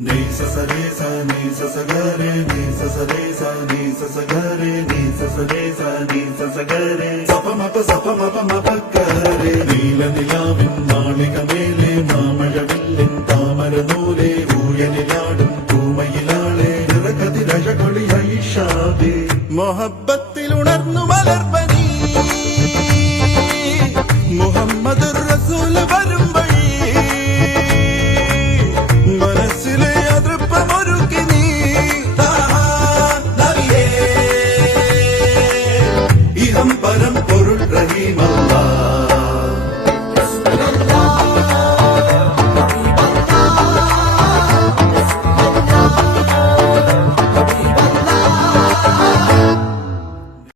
Ni sa sa re sa ni sa sa ga re ni sa sa re sa ni sa sa ga re ni sa sa re sa ni sa sa ga re sa pa ma pa ga re നീല നിലാവിൻ മാളിക മേലെ മാമഴവില്ലിൻ താമരനൂലെ ഊയലിലാടും പൂമയിലാളെ നിറകതിരഴകൊളി ഐഷാദേ മൊഹബ്ബത്തിൽ ഉണർന്നു മലർപ്പ